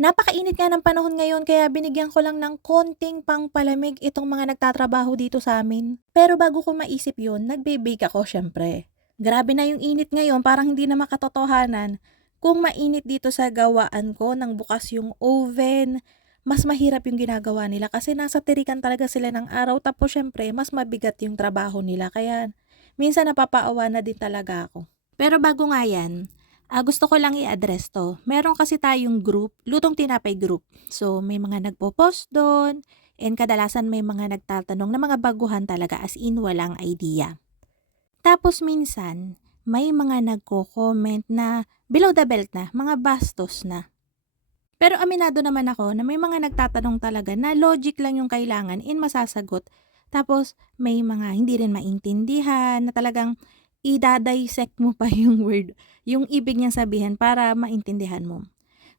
Napakainit nga ng panahon ngayon kaya binigyan ko lang ng konting pangpalamig itong mga nagtatrabaho dito sa amin. Pero bago ko maisip yun, nagbe-bake ako syempre. Grabe na yung init ngayon, parang hindi na makatotohanan. Kung mainit dito sa gawaan ko, nang bukas yung oven, mas mahirap yung ginagawa nila kasi nasa tirikan talaga sila ng araw tapos syempre mas mabigat yung trabaho nila kaya minsan napapaawa na din talaga ako. Pero bago nga yan, gusto ko lang i-address 'to. Meron kasi tayong group, Lutong Tinapay Group. So, may mga nagpo-post do'n and kadalasan may mga nagtatanong na mga baguhan talaga as in walang idea. Tapos minsan, may mga nagko-comment na below the belt na, mga bastos na. Pero aminado naman ako na may mga nagtatanong talaga na logic lang yung kailangan and masasagot. Tapos may mga hindi rin maintindihan na talagang ida-dissect mo pa yung word, yung ibig niyang sabihin para maintindihan mo.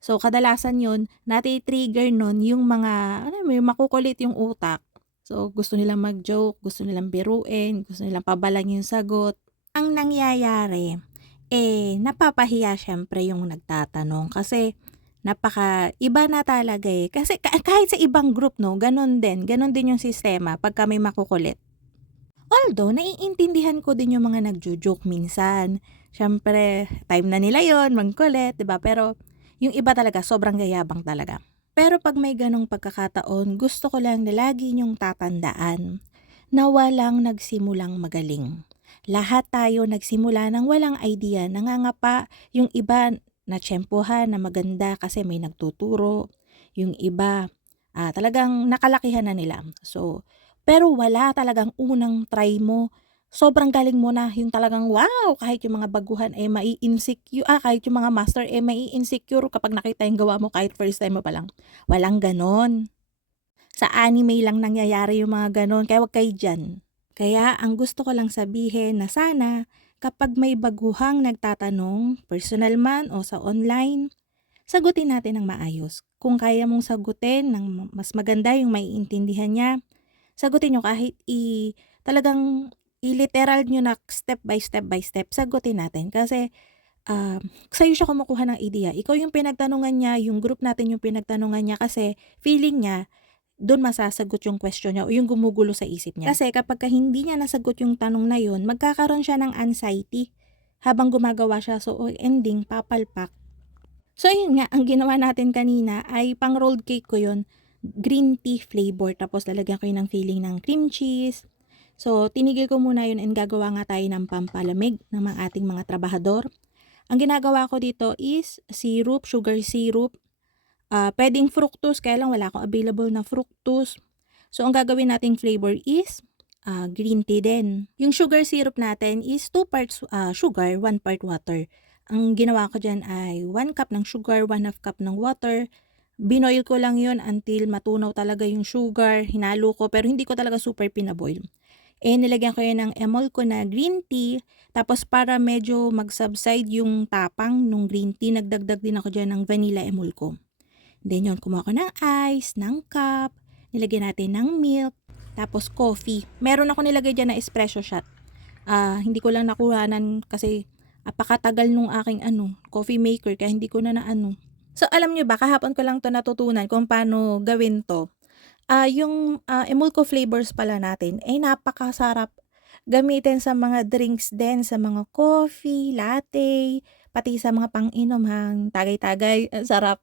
So kadalasan yun, nati-trigger nun yung mga, ano mo, yung makukulit yung utak. So gusto nilang mag-joke, gusto nilang biruin, gusto nilang pabalang yung sagot. Ang nangyayari, napapahiya syempre yung nagtatanong kasi napaka-iba na talaga, Kasi kahit sa ibang group 'no, gano'n din yung sistema pagka may makukulit. Although naiintindihan ko din yung mga nagjo-joke minsan. Siyempre time na nila yon magkulit, 'di ba? Pero yung iba talaga sobrang yayabang talaga. Pero 'pag may gano'ng pagkakataon, gusto ko lang na lagi niyong tatandaan na walang nagsimulang magaling. Lahat tayo nagsimula ng walang idea, nangangapa, yung iba natsyempohan na maganda kasi may nagtuturo, yung iba, talagang nakalakihan na nila. So, pero wala talagang unang try mo, sobrang galing mo na, yung talagang wow! Kahit yung mga baguhan, kahit yung mga master, mai-insecure kapag nakita yung gawa mo kahit first time mo pa lang. Walang gano'n. Sa anime lang nangyayari yung mga gano'n, kaya wag kayo diyan. Kaya ang gusto ko lang sabihin na sana kapag may baguhang nagtatanong, personal man o sa online, sagutin natin ng maayos. Kung kaya mong sagutin ng mas maganda yung maiintindihan niya, sagutin niyo kahit talagang i-literal niyo na step by step, sagutin natin. Kasi sa'yo siya kumukuha ng idea. Ikaw yung pinagtanungan niya, yung group natin yung pinagtanungan niya kasi feeling niya dun masasagot yung question niya o yung gumugulo sa isip niya. Kasi kapagka hindi niya nasagot yung tanong na yun, magkakaroon siya ng anxiety habang gumagawa siya. So, ending, papalpak. So, yun nga, ang ginawa natin kanina ay pang rolled cake ko yun. Green tea flavor. Tapos, lalagyan ko yun ng filling ng cream cheese. So, tinigil ko muna yun and gagawa nga tayo ng pampalamig ng mga ating mga trabahador. Ang ginagawa ko dito is syrup, sugar syrup. Puwedeng fructose, kaya lang wala akong available na fructose. So, ang gagawin nating flavor is green tea din. Yung sugar syrup natin is 2 parts sugar, 1 part water. Ang ginawa ko diyan ay 1 cup ng sugar, 1/2 cup ng water. Binoil ko lang yon until matunaw talaga yung sugar. Hinalo ko pero hindi ko talaga super pinaboil. Nilagyan ko yun ng emol ko na green tea. Tapos para medyo mag-subside yung tapang nung green tea, nagdagdag din ako diyan ng vanilla emol ko. Then yun, kumuha ko ng ice, ng cup, nilagyan natin ng milk, tapos coffee. Meron ako nilagay dyan na espresso shot. Hindi ko lang nakuhanan kasi apakatagal nung aking coffee maker kaya hindi ko na naano. So alam nyo ba, kahapon ko lang to natutunan kung paano gawin to. Yung Emulco flavors pala natin ay napakasarap gamitin sa mga drinks din, sa mga coffee, latte, pati sa mga pang-inom hang tagay-tagay, ang sarap.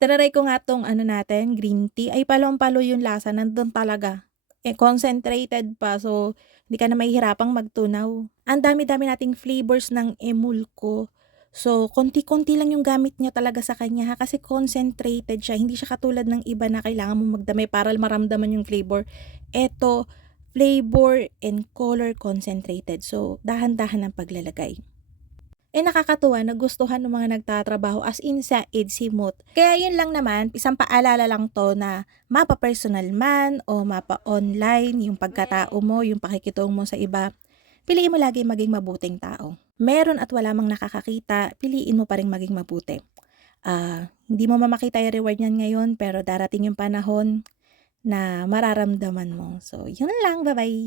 Triny ko nga 'tong natin, green tea, ay palong-palo yung lasa, nandun talaga. Concentrated pa, so hindi ka na mahihirapang magtunaw. Ang dami-dami nating flavors ng Emulco. So, konti-konti lang yung gamit niya talaga sa kanya kasi concentrated siya. Hindi siya katulad ng iba na kailangan mo magdamay para maramdaman yung flavor. Eto, flavor and color concentrated. So, dahan-dahan ang paglalagay. Nakakatuwa nagustuhan ng mga nagtatrabaho as in sa Edsimut. Kaya yun lang naman, isang paalala lang 'to na mapa-personal man o mapa-online yung pagkatao mo, yung pakikitungo mo sa iba, piliin mo lagi maging mabuting tao. Meron at wala mang nakakakita, piliin mo pa ring maging mabuti. Hindi mo makita yung reward niyan ngayon pero darating yung panahon na mararamdaman mo. So, yun lang, bye-bye.